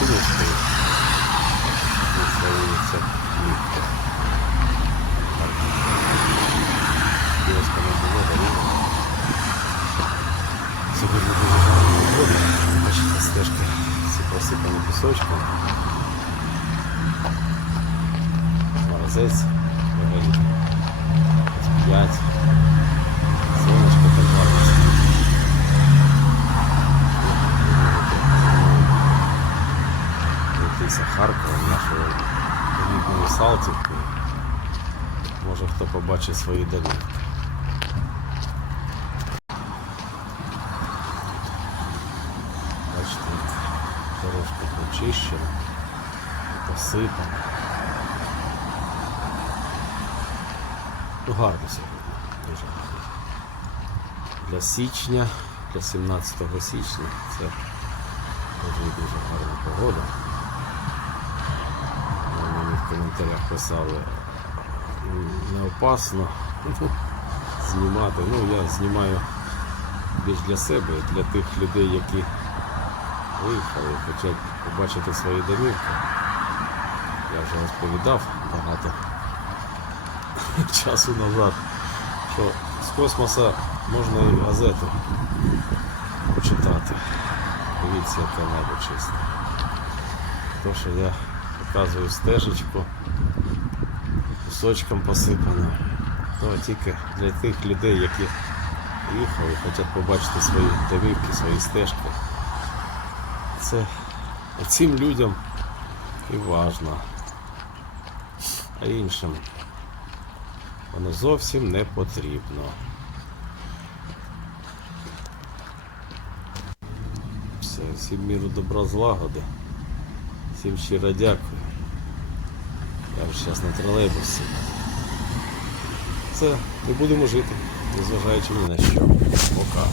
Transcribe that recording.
Київської. Це вулиця Ліпка. Київська не було, дорога. Сьогодні дуже гарна погода. Бачите, стежки всі посипані пісочком. Морозець Летися Харкова, нашою рідною Салтівкою. Може хто побачить свої домівки. Бачите, дорожка почищена, посипана. Ну, гарно сьогодні, дуже гарно. Для січня, для 17 січня це дуже дуже гарна погода. Коментарях писали, не опасно знімати. Ну, я знімаю більш для себе, для тих людей, які виїхали, хочуть побачити свої домівки. Я вже розповідав багато часу назад, що з космоса можна і газету почитати. Дивіться, яке небо чисте. То, що я показую стежечку, кусочком посипано. Ну, тільки для тих людей, які їхали, хочуть побачити свої домівки, свої стежки. Це цим людям і важно. А іншим воно зовсім не потрібно. Все, всім міру добра злагоди. Всім щиро дякую. Я вже зараз на тролейбусі. Все, ми будемо жити, незважаючи ні на що. Пока.